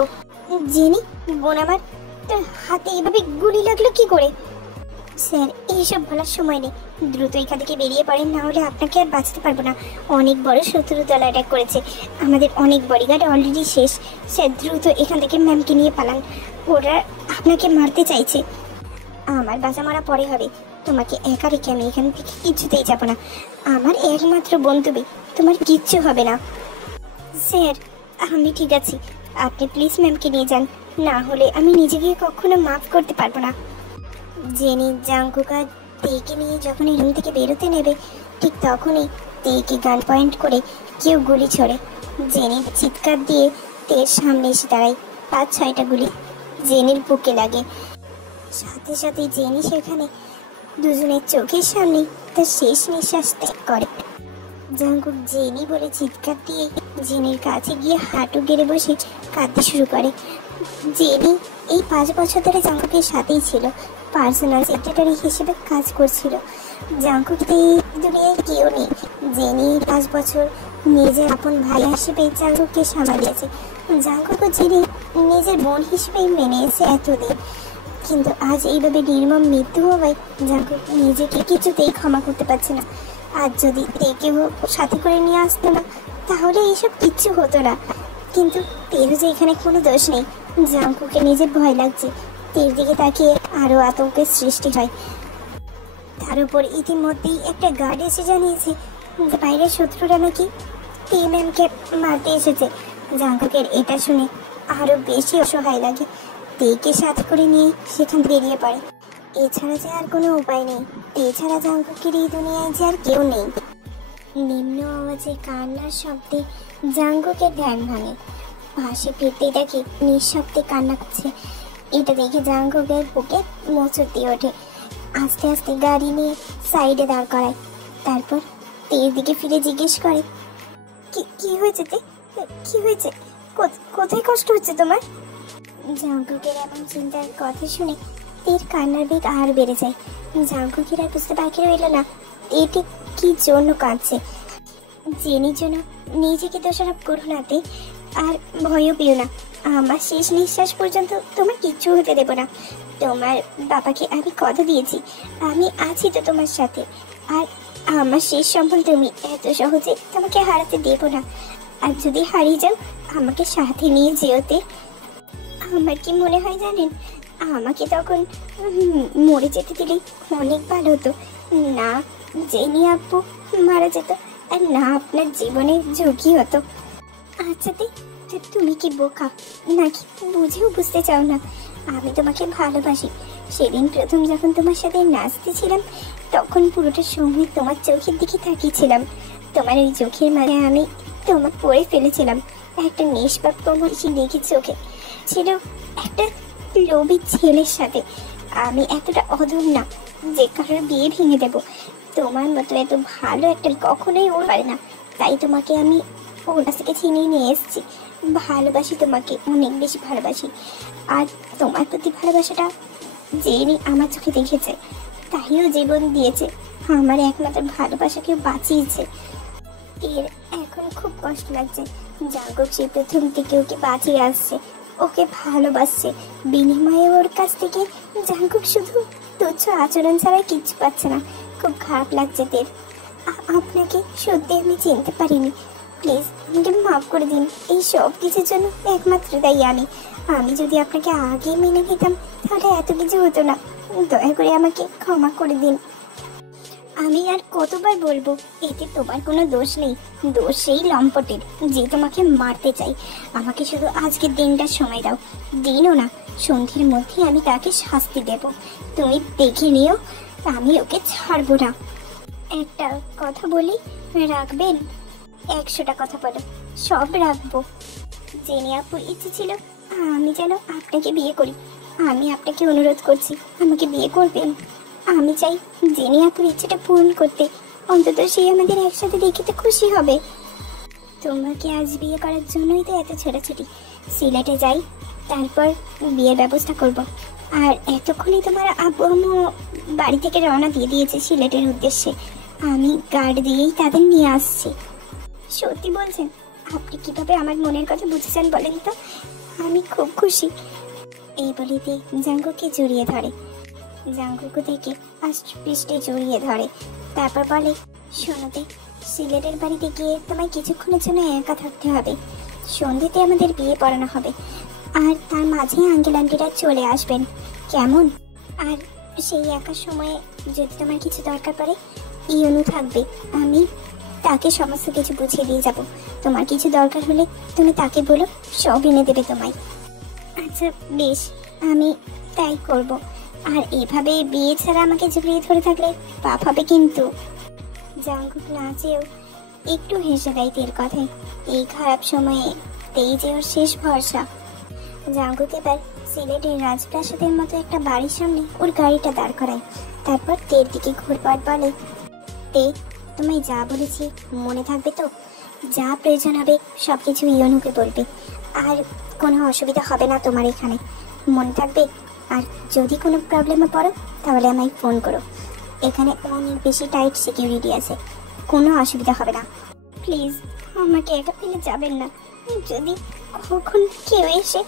জেনি বোন আমার, তোর হাতে এভাবে গুলি লাগলো কি করে? স্যার, এইসব বলার সময় নেই, দ্রুত এখান থেকে বেরিয়ে পড়েন, না হলে আপনাকে আর বাঁচতে পারবো না। অনেক বড় শত্রু দল অ্যাটাক করেছে, আমাদের অনেক বডিগার্ড অলরেডি শেষ। স্যার দ্রুত এখান থেকে ম্যামকে নিয়ে পালান, ওরা আপনাকে মারতে চাইছে। আমার বাঁচা মারা পরে হবে, তোমাকে একা রেখে আমি এখান থেকে কিছুতেই যাবো না। আমার একমাত্র বন্ধুবি, তোমার কিচ্ছু হবে না। স্যার আমি ঠিক আছি, আপনি প্লিজ ম্যামকে নিয়ে যান, না হলে আমি নিজেকে কখনো মাফ করতে পারবো না। জেনি জাঙ্কুক আর তেকে নিয়ে যখনই রুম থেকে বেরোতে নেবে, ঠিক তখনই তেকে গান পয়েন্ট করে কেউ গুলি ছোড়ে। জেনি চিৎকার দিয়ে তের সামনে এসে দাঁড়ায়। 5-6টা গুলি জেনির বুকে লাগে। সাথে সাথে জেনি সেখানে দুজনের চোখের সামনে তার শেষ নিঃশ্বাস ত্যাগ করে। জাঙ্কুক জেনি বলে চিৎকার দিয়ে জেনির কাছে গিয়ে হাঁটু গেড়ে বসে কাঁদতে শুরু করে। জেনি এই 5 বছর ধরে জাঙ্কুকের সাথেই ছিল, পার্সোনাল সেক্রেটারি হিসেবে কাজ করছিল। জাঙ্কুক এই দুনিয়ায় কেউ নেই। জেনি 5 বছর নিজের আপন ভাই হিসেবে জাঙ্কুককে সামলিয়েছে। জাঙ্কুকও জেনি নিজের বোন হিসেবেই মেনেছে এতদিন, কিন্তু আজ এইভাবে নির্মম মৃত্যু হওয়ায় জাঙ্কুক নিজেকে কিছুতেই ক্ষমা করতে পারছে না। আর যদি তেকেও সাথে করে নিয়ে আসতো না, তাহলে এইসব কিচ্ছু হতো না। কিন্তু তের যে এখানে কোনো দোষ নেই। জাঙ্কুকে নিজের ভয় লাগছে, তের দিকে তাকিয়ে আরো আতঙ্কের সৃষ্টি হয়। তার উপর ইতিমধ্যেই একটা গার্ড এসে জানিয়েছে যে বাইরের শত্রুরা নাকি তে ম্যামকে মারতে এসেছে। জাঙ্কুকের এটা শুনে আরো বেশি অসহায় লাগে। তেকে সাথে করে নিয়ে সেখান বেরিয়ে পড়ে। এছাড়া যে আর কোনো উপায় নেই, এছাড়া জাঙ্কুকের এই দুনিয়ায় যে আর কেউ নেই। নিম্ন আওয়াজে কান্নার শব্দে জাঙ্কুকের ধ্যান ভাঙে। পাশে ফিরতে দেখে নিঃশব্দে কান্না করছে। এটা দেখে জাঙ্কুকের বুকে মোচড় দিয়ে ওঠে। আস্তে আস্তে গাড়ি নিয়ে সাইডে দাঁড় করায়। তারপর তের দিকে ফিরে জিজ্ঞেস করে, কি হয়েছে তে? কি হয়েছে? কোথায় কষ্ট হচ্ছে তোমার? জাঙ্কুকের এমন চিন্তার কথা শুনে তের কান্নার বেগ আর বেড়ে যায়। জাঙ্কুকের আর বুঝতে বাকি রইল না এটি কি জন্য কাঁদছে। জেনির জন্য নিজেকে দোষারোপ করো না তে, আর ভয়ও পেও না। আমার শেষ নিঃশ্বাস পর্যন্ত তোমার কিচ্ছু হতে দেব না। তোমার বাবাকে আমি কথা দিয়েছি, আমি আছি তো তোমার সাথে। আর আমার শেষ সম্বল তুমি, এত সহজে তোমাকে হারাতে দেব না। আর যদি হারিয়ে যাও, আমাকে সাথে নিয়ে যেওতে। আমার কি মনে হয় জানেন, আমাকে তখন মরে যেতে দিলেই অনেক ভালো হতো। না জেনি আপু মারা যেত, আর না আপনার জীবনে ঝুঁকি হতো। আচ্ছা তুমি কি বোকা নাকি বুঝেও বুঝতে চাও না? আমি তোমাকে ভালোবাসি। সেদিন প্রথম যখন তোমার সাথে নাচতেছিলাম, তখন পুরোটা সময় তোমার চোখের দিকে তাকিয়েছিলাম। তোমার ওই চোখের মাঝে আমি তোমার পড়ে ফেলেছিলাম। একটা নিষ্পাপ মহিষী দেখি চোখে ছিল একটা লোভী ছেলের সাথে। আমি এতটা অধম না যে কারোর বিয়ে ভেঙে দেব। তোমার মতো এত ভালো একটা কখনোই ওর পারে না। তাই তোমাকে আমি ওর কাছ থেকে ছিনিয়ে নিয়ে এসেছি। ভালোবাসি তোমাকে, অনেক বেশি ভালোবাসি। আর তোমার প্রতি ভালোবাসাটা জেনি আমার চোখে দেখেছে, তাইও জীবন দিয়েছে। আমার একমাত্র ভালোবাসাকে বাঁচিয়েছে। এর এখন খুব কষ্ট লাগছে। জাঙ্কুক সে প্রথম থেকে ওকে বাঁচিয়ে আসছে, ওকে ভালোবাসছে, বিনিময়ে ওর কাছ থেকে জাঙ্কুক শুধু তুচ্ছ আচরণ ছাড়া কিচ্ছু পাচ্ছে না। খুব খারাপ লাগছে তের। আপনাকে সত্যি আমি চিনতে পারিনি, প্লিজ আমাকে মাফ করে দিন। এই সব কিছুর জন্য একমাত্র দায়ী আমি। আমি যদি আপনাকে আগে মেনে নিতাম তাহলে এত কিছু হতো না। দয়া করে আমাকে ক্ষমা করে দিন। আমি আর কতবার বলবো, এতে তোমার কোনো দোষ নেই। দোষ সেই লম্পটের যে তোমাকে মারতে চাই। আমাকে শুধু আজকের দিনটার সময় দাও, দিনও না, সন্ধ্যের মধ্যে আমি তাকে শাস্তি দেব। তুমি দেখে নিও, আমি ওকে ছাড়বো না। একটা কথা বলি, রাখবেন? 100টা কথা বলো, সব রাখবো। জেনে আপুর ইচ্ছে ছিল আমি যেন আপনাকে বিয়ে করি। আমি আপনাকে অনুরোধ করছি, আমাকে বিয়ে করবেন। আমি চাই জেনে আপুর ইচ্ছেটা পূরণ করতে। অন্তত সে আমাদের একসাথে দেখিতে খুশি হবে। তোমাকে আজ বিয়ে করার জন্যই তো এত ছোটাছুটি। সিলেটে যাই, তারপর বিয়ের ব্যবস্থা করব। আর এতক্ষণই তোমার আব্বু আম্মু বাড়ি থেকে রওনা দিয়ে দিয়েছে সিলেটের উদ্দেশ্যে। আমি গার্ড দিয়েই তাদের নিয়ে আসছি। সত্যি বলছেন? আপনি কিভাবে আমার মনের কথা বুঝেছেন বলেন তো? আমি খুব খুশি। এই বলিতে জাঙ্কুকে জড়িয়ে ধরে। জাঙ্কুকু থেকে আষ্টপৃষ্টে জড়িয়ে ধরে, তারপর বলে, শোনোতে, সিলেটের বাড়িতে গিয়ে তোমায় কিছুক্ষণের জন্য একা থাকতে হবে। সন্ধ্যেতে আমাদের বিয়ে পড়ানো হবে, আর তার মাঝে আঙ্কেল আন্টিরা চলে আসবেন, কেমন? আর সেই একা সময়ে যদি তোমার কিছু দরকার পড়ে, ইয়নু থাকবে। আমি তাকে সমস্ত কিছু বুঝিয়ে দিয়ে যাব। তোমার কিছু দরকার হলে তুমি তাকে বলো, সব এনে দেবে তোমায়। আচ্ছা বেশ, আমি তাই করব। আর এভাবে বিয়ে ছাড়া আমাকে জড়িয়ে ধরে থাকলে পাপ হবে কিন্তু। জাঙ্কুক না চেয়েও একটু হেসে দেয় তের কথায়। এই খারাপ সময়ে তেই যে ওর শেষ ভরসা। জাঙ্কুক এবার সিলেটের রাজপ্রাসাদের মতো একটা বাড়ির সামনে ওর গাড়িটা দাঁড় করায়। তারপর তের দিকে ঘুরপাট বলে, তে, তোমায় যা বলেছি মনে থাকবে তো? যা প্রয়োজন হবে সবকিছু ইয়নুকে বলবে। আর কোনো অসুবিধা হবে না তোমার এখানে, মনে থাকবে? আর যদি কোনো প্রবলেমে পড়ো তাহলে আমায় ফোন করো। এখানে অনেক বেশি টাইট সিকিউরিটি আছে, কোনো অসুবিধা হবে না। প্লিজ আমাকে একা ফেলে যাবেন না। যদি কখন কেউ এসে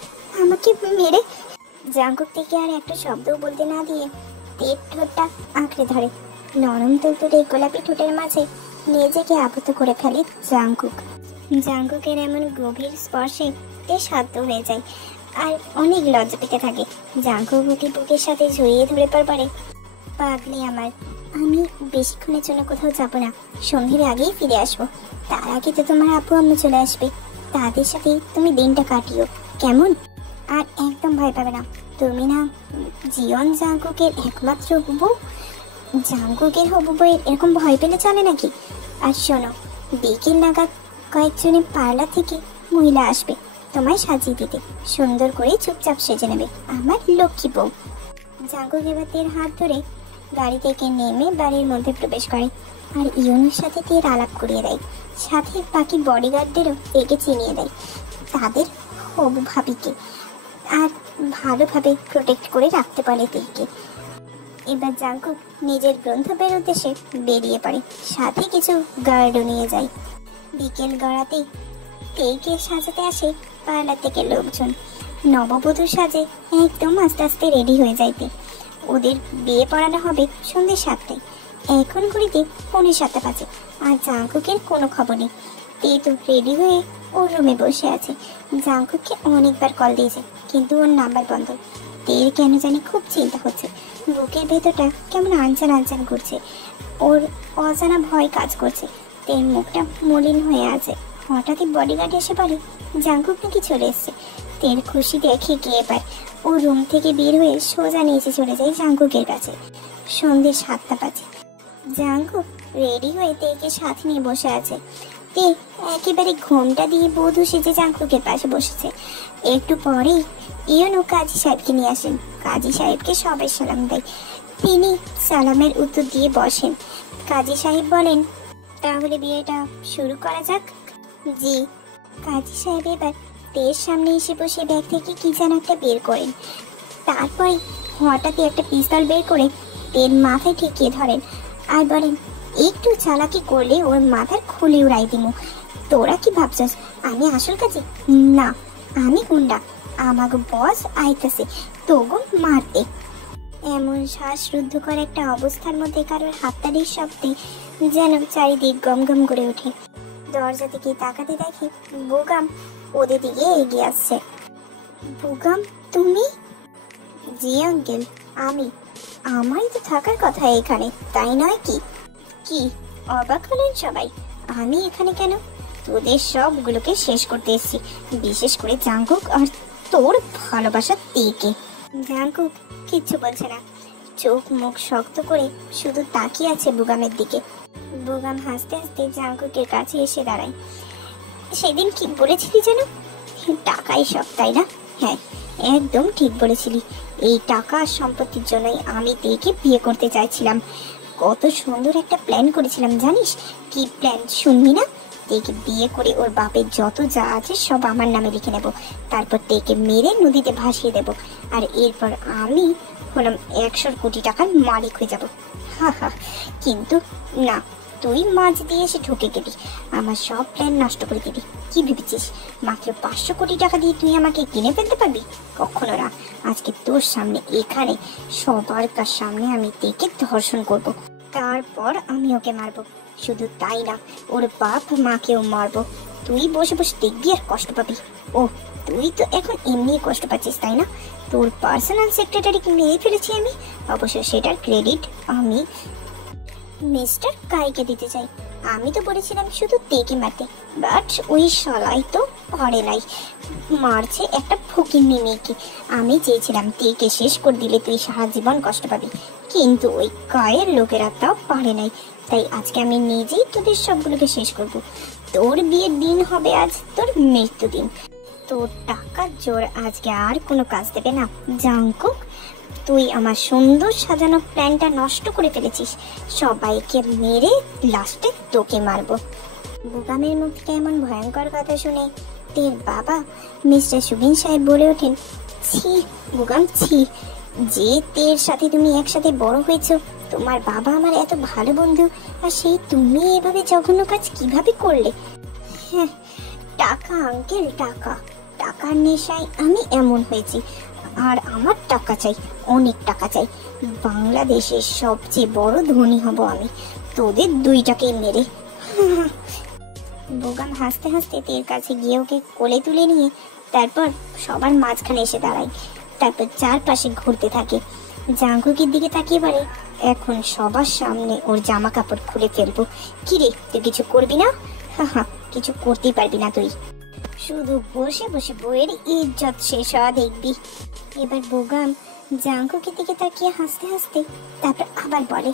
আমাকে মেরে। জাঙ্কুক থেকে আর একটা শব্দও বলতে না দিয়ে তের ঠোঁটটা আঁকড়ে ধরে। নরম তুলতুলে গোলাপি ঠোঁটের মাঝে নিজেকে আবদ্ধ করে ফেলে জাঙ্কুক। জাঙ্কুকের এমন গভীর স্পর্শে তে শান্ত হয়ে যায় আর অনেক লজ্জা পেতে থাকে। জাঙ্কুক ওকে বুকের সাথে জড়িয়ে ধরে পর বলে, পাগলি আমার, আমি বেশিক্ষণের জন্য কোথাও যাব না। সন্ধ্যের আগেই ফিরে আসবো। তার আগে তো তোমার আপু আম্মু চলে আসবে, তাদের সাথে তুমি দিনটা কাটিও, কেমন? আর একদম ভয় পাবে না। তুমি না জিয়ন জাঙ্কুকের একমাত্র বউ? জাঙ্কুকের হবু বউয়ের এরকম ভয় পেলে চলে নাকি? আর শোনো, বিকেল নাগাদ কয়েকজনের পার্লার থেকে মহিলা আসবে তোমায় সাজিয়ে দিতে। সুন্দর করে চুপচাপ সেজে নেবে, আমার লক্ষ্মী বউ। জাঙ্কুক এবার তের হাত ধরে গাড়ি থেকে নেমে বাড়ির মধ্যে প্রবেশ করে আর ইয়নুর সাথে তের আলাপ করিয়ে দেয়। সাথে বাকি বডিগার্ডদেরও একে চিনিয়ে দেয়, তাদের হবু ভাবিকে। আর ভালোভাবে প্রোটেক্ট করে রাখতে পারে তেকে। এবার জাঙ্কুক নিজের গন্তব্যের উদ্দেশ্যে বেরিয়ে পড়ে, সাথে কিছু গার্ডও নিয়ে যায়। বিকেল গড়াতেই তেকে সাজাতে আসে পার্লার থেকে লোকজন। নববধূর সাজে একদম আস্তে আস্তে রেডি হয়ে যাইতে। ওদের বিয়ে পড়ানো হবে সন্ধ্যে 7টায়। এখন ঘড়িতে 6:45 বাজে আর জাঙ্কুকের কোনো খবর নেই। তে তো রেডি হয়ে ওর রুমে বসে আছে। জাঙ্কুককে অনেকবার কল দিয়েছে কিন্তু ওর নাম্বার বন্ধ। তের কেন জানি খুব চিন্তা হচ্ছে, বুকের ভেতরটা কেমন আনচান আনচান করছে। ওর অজানা ভয় কাজ করছে। তের মুখটা মলিন হয়ে আছে। হঠাৎই বডিগার্ড এসে বলে জাঙ্কুক নাকি চলে এসছে। তের খুশি দেখে গিয়ে এবার ও রুম থেকে বের হয়ে সোজা নিচে চলে যায় জাঙ্কুকের কাছে। সন্ধ্যে 7টা বাজে। জাঙ্কুক রেডি হয়ে তেকে সাথে নিয়ে বসে আছে। তে একেবারে ঘোমটা দিয়ে বধূ সেজে জাঙ্কুকের পাশে বসেছে। একটু পরেই ইয়নু কাজী সাহেবকে নিয়ে আসেন। কাজী সাহেবকে সবাই সালাম দেয়। তিনি সালামের উত্তর দিয়ে বসেন। কাজী সাহেব বলেন, তাহলে বিয়েটা শুরু করা যাক। জি। কাজী সাহেব এবার তের সামনে এসে বসে ব্যাগ থেকে কি যেন একটা বের করেন। তারপরে হঠাৎই একটা পিস্তল বের করে তের মাথায় ঠেকিয়ে ধরেন আর বলেন, একটু চালাকি করলে ওর মাথার খুলে উড়াই দিমু। তোরা কি ভাবছস আমি আসল কাজী? না, আমি গুন্ডা। আমাকে বস আইতাছে তোগো মারতে। এমন শ্বাসরুদ্ধকর একটা অবস্থার মধ্যে কারোর হাততালির শব্দে যেন চারিদিক গম গম করে ওঠে। দরজা থেকে তাকাতে দেখি বুগাম ওদের দিকে এগিয়ে আসছে। বুগাম তুমি? জি আঙ্কেল আমি। আমারই তো থাকার কথা এখানে, তাই নয় কি? কি অবাক হলেন সবাই? আমি এখানে কেন? তোদের সবগুলোকে শেষ করতে এসেছি, বিশেষ করে জাঙ্কুক আর তোর ভালোবাসার তেকে। জাঙ্কুক কিচ্ছু বলছে না, চোখ মুখ শক্ত করে শুধু তাকিয়ে আছে বুগামের দিকে। বুগাম হাসতে হাসতে জাঙ্কুকের কাছে এসে দাঁড়ায়। সেদিন কি বলেছিলি যেন? টাকাই সব, তাই না? হ্যাঁ, একদম ঠিক বলেছিলি। এই টাকা আর সম্পত্তির জন্যই আমি তেকে বিয়ে করতে চাইছিলাম। কত সুন্দর একটা প্ল্যান করেছিলাম জানিস? কি প্ল্যান শুনবি না? তেকে বিয়ে করে ওর বাপের যত যা আছে সব আমার নামে লিখে নেব, তারপর তেকে মেরে নদীতে ভাসিয়ে দেব, আর এরপর আমি হলাম 100 কোটি টাকার মালিক হয়ে যাব। হা হা, কিন্তু না, তুই মাছ দিয়ে এসে ঢুকে গেলি, আমার সব প্ল্যান নষ্ট করে দিবি। কি ভেবেছিস মাত্র 500 কোটি টাকা দিয়ে তুই আমাকে কিনে ফেলতে পারবি? কখনো না। আজকে তোর সামনে এখানে সবার সামনে আমি তেকে ধর্ষণ করব, তারপর আমি ওকে মারবো। শুধু তাই না, ওর বাপ মাকেও মারবো। তুই বসে বসে দেখবি আর কষ্ট পাবি। ও, তুই তো এখন এমনি কষ্ট পাচ্ছিস তাই না? তোর পার্সোনাল সেক্রেটারিকে মেরে ফেলেছি আমি, অবশ্য সেটার ক্রেডিট আমি মিস্টার কাইকে দিতে চাই। আমি তো বলেছিলাম শুধু তেকে মারতে, বাট ওই শালাই তো পারে নাই, মারছে একটা ফকিন্নি মেয়েকে। আমি চেয়েছিলাম তেকে শেষ করে দিলে তুই সারা জীবন কষ্ট পাবি, কিন্তু ওই কায়ের লোকেরা তাও পারে নাই। তাই আজকে আমি নিজেই তোদের সবগুলোকে শেষ করব। তোর বিয়ের দিন হবে আজ তোর মৃত্যু দিন। তোর টাকার জোর আজকে আর কোনো কাজ দেবে না জাঙ্কুক। তুই আমার সুন্দর সাজানো প্ল্যানটা নষ্ট করে ফেলেছিস। সবাইকে মেরে লাস্টে তোকে মারবো। বুগামের মুখ থেকে এমন ভয়ঙ্কর কথা শুনে তের বাবা মিস্টার সুবিন সাহেব বলে ওঠেন, ছি বুগাম ছি, যে তের সাথে তুমি একসাথে বড় হয়েছো, তোমার বাবা আমার এত ভালো বন্ধু, আর সেই তুমি এভাবে জঘন্য কাজ কিভাবে করলে? হ্যাঁ, টাকা আঙ্কেল, টাকা, টাকার নেশায় আমি এমন হয়েছি। আর আমার টাকা চাই, অনেক টাকা চাই। বাংলাদেশের সবচেয়ে বড় ধনী হব আমি, তোদের দুইটাকে মেরে। বোগাম হাসতে হাসতে তের কাছে গিয়ে ওকে কোলে তুলে নিয়ে তারপর সবার মাঝখানে এসে দাঁড়ায়। তারপর চারপাশে ঘুরতে থাকে। জাঙ্কুকের দিকে তাকিয়ে বলে, এখন সবার সামনে ওর জামা কাপড় খুলে ফেলবো। কিরে, তুই কিছু করবি না? হা, কিছু করতেই পারবি না তুই, শুধু বসে বসে বইয়ের ইজ্জত শেষ হওয়া দেখবি। এবার বোগাম জাঙ্কুকের দিকে তাকিয়ে হাসতে হাসতে তারপর আবার বলে,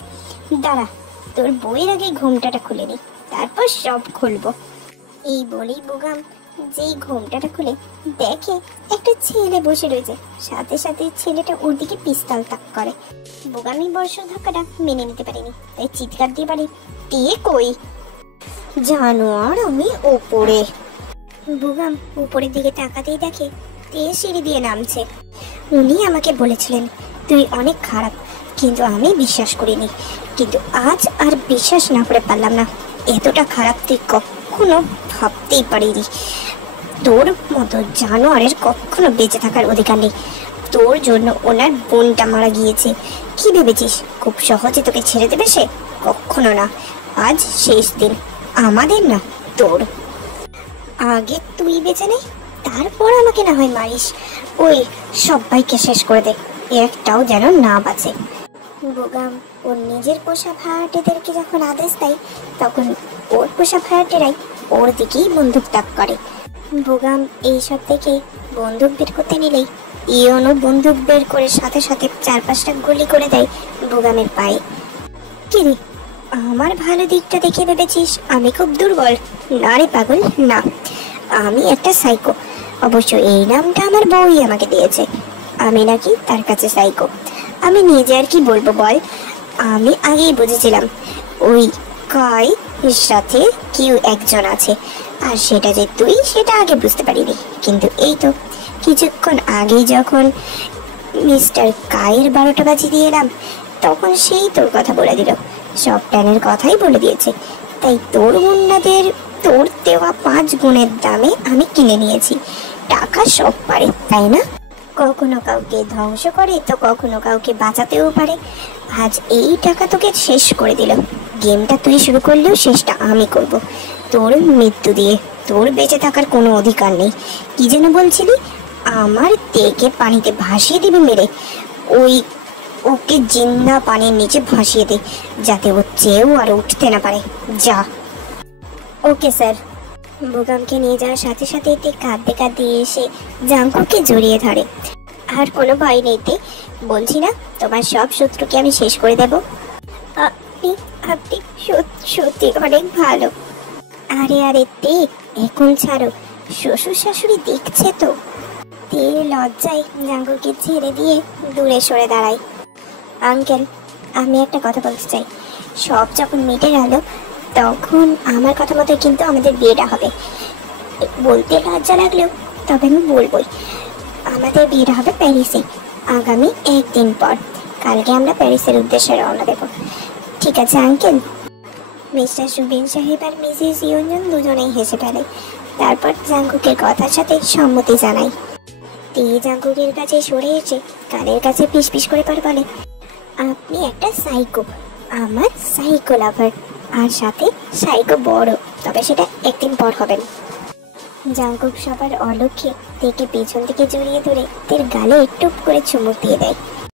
দাঁড়া, তোর বইয়ের আগে ঘোমটাটা খুলে নি, তারপর সব খুলবো। এই বলেই বোগাম যেই ঘোমটাটা খুলে দেখে একটা ছেলে বসে রয়েছে, সাথে সাথে ছেলেটা ওর দিকে পিস্তল তাক করে। বোগামি বর্ষর ধাক্কাটা মেনে নিতে পারেনি, তাই চিৎকার দিয়ে বলে, তে কই? জানোয়ার আমি ওপরে। বুগাম উপরের দিকে তাকাতেই দেখে তে সিঁড়ি দিয়ে নামছে। উনি আমাকে বলেছিলেন তুই অনেক খারাপ, কিন্তু আমি বিশ্বাস করিনি। কিন্তু আজ আর বিশ্বাস না করে পারলাম না, এতটা খারাপ তুই কখনো ভাবতেই পারিনি। তোর মতো জানোয়ারের কখনো বেঁচে থাকার অধিকার নেই। তোর জন্য ওনার বোনটা মারা গিয়েছে। কি ভেবেছিস খুব সহজে তোকে ছেড়ে দেবে সে? কখনো না। আজ শেষ দিন, আমাদের না তোর। আগে তুই বেঁচে নে, তারপর আমাকে না হয় মারিস। ওই সবাইকে শেষ করে দে, একটাও যেন না বাঁচে। বোগাম ওর নিজের পোষা ভাড়াটেদেরকে যখন আদেশ দেয়, তখন ওর পোষা ভাড়াটেরাই ওর দিকেই বন্দুক তাক করে। বোগাম এইসব দেখে বন্দুক বের করতে নিলেই ইয়নও বন্দুক বের করে সাথে সাথে 4-5টা গুলি করে দেয় বোগামের পায়ে। কিরে, আমার ভালো দিকটা দেখে ভেবেছিস আমি খুব দুর্বল? না রে পাগল, না, আমি একটা সাইকো। অবশ্য এই নামটা আমার বউই আমাকে দিয়েছে। আমি নাকি তার কাছে সাইকো। আমি নিজে আর কি বলবো বল? আমি আগেই বুঝেছিলাম ওই কাই এর সাথে কেউ একজন আছে, আর সেটা যে তুই সেটা আগে বুঝতে পারিনি। কিন্তু এই তো কিছুক্ষণ আগে যখন মিস্টার কাইয়ের 12টা বাজিয়ে দিয়ে এলাম, তখন সেই তোর কথা বলে দিল, সব প্ল্যানের কথাই বলে দিয়েছে। তাই তোর গুন্ডাদের তোর দেওয়া 5 গুণের দামে আমি কিনে নিয়েছি। টাকা সব পারে, তাই না? কখনো কাউকে ধ্বংস করে তো কখনো কাউকে বাঁচাতেও পারে। আজ এই টাকা তোকে শেষ করে দিল। গেমটা তুই শুরু করলেও শেষটা আমি করব, তোর মৃত্যু দিয়ে। তোর বেঁচে থাকার কোনো অধিকার নেই। কি যেন বলছিলি? আমার তেকে পানিতে ভাসিয়ে দিবি মেরে? ওকে জিন্দা পানির নিচে ভাসিয়ে দে, যাতে ও চেয়েও আর উঠতে না পারে। যা। Okay sir. বুগামকে নিয়ে যাওয়ার সাথে সাথে তে কাঁদতে কাঁদতে এসে জাঙ্কুককে জড়িয়ে ধরে। আর কোনো ভয় নেই তে, বলছি না তোমার সব শত্রুকে আমি শেষ করে দেব। আপনি আপনি সত্যি অনেক ভালো। আরে আরে তে, এখন ছাড়ো, শ্বশুর শাশুড়ি দেখছে তো। তে লজ্জায় জাঙ্কুককে ছেড়ে দিয়ে দূরে সরে দাঁড়ায়। আঙ্কেল, আমি একটা কথা বলতে চাই। সব যখন মিটে গেল তখন আমার কথা মতো কিন্তু আমাদের বিয়েটা হবে। বলতে লজ্জা লাগলেও তবে আমি বলবোই। আমাদের বিয়েটা হবে প্যারিসে, আগামী 1 দিন পর। কালকে আমরা প্যারিসের উদ্দেশ্যে রওনা দেব। ঠিক আছে আঙ্কেল? মিস্টার সুবিন সাহেব আর মিসেস ইউনিয়ন দুজনেই হেসে ফেলে। তারপর জাঙ্কুকের কথার সাথে সম্মতি জানায়। তে জাঙ্কুকের কাছে সরে এসে কানের কাছে ফিসফিস করে বলে, আপনি একটা সাইকো, আমার সাইকো লাভার, আর সাথে সাইকো বড়। তবে সেটা 1 দিন পর হবেন। জাঙ্কুক সবার অলক্ষ্যে তেকে পেছন থেকে জড়িয়ে ধরে তের গালে টুপ করে চুমুক দিয়ে দেয়।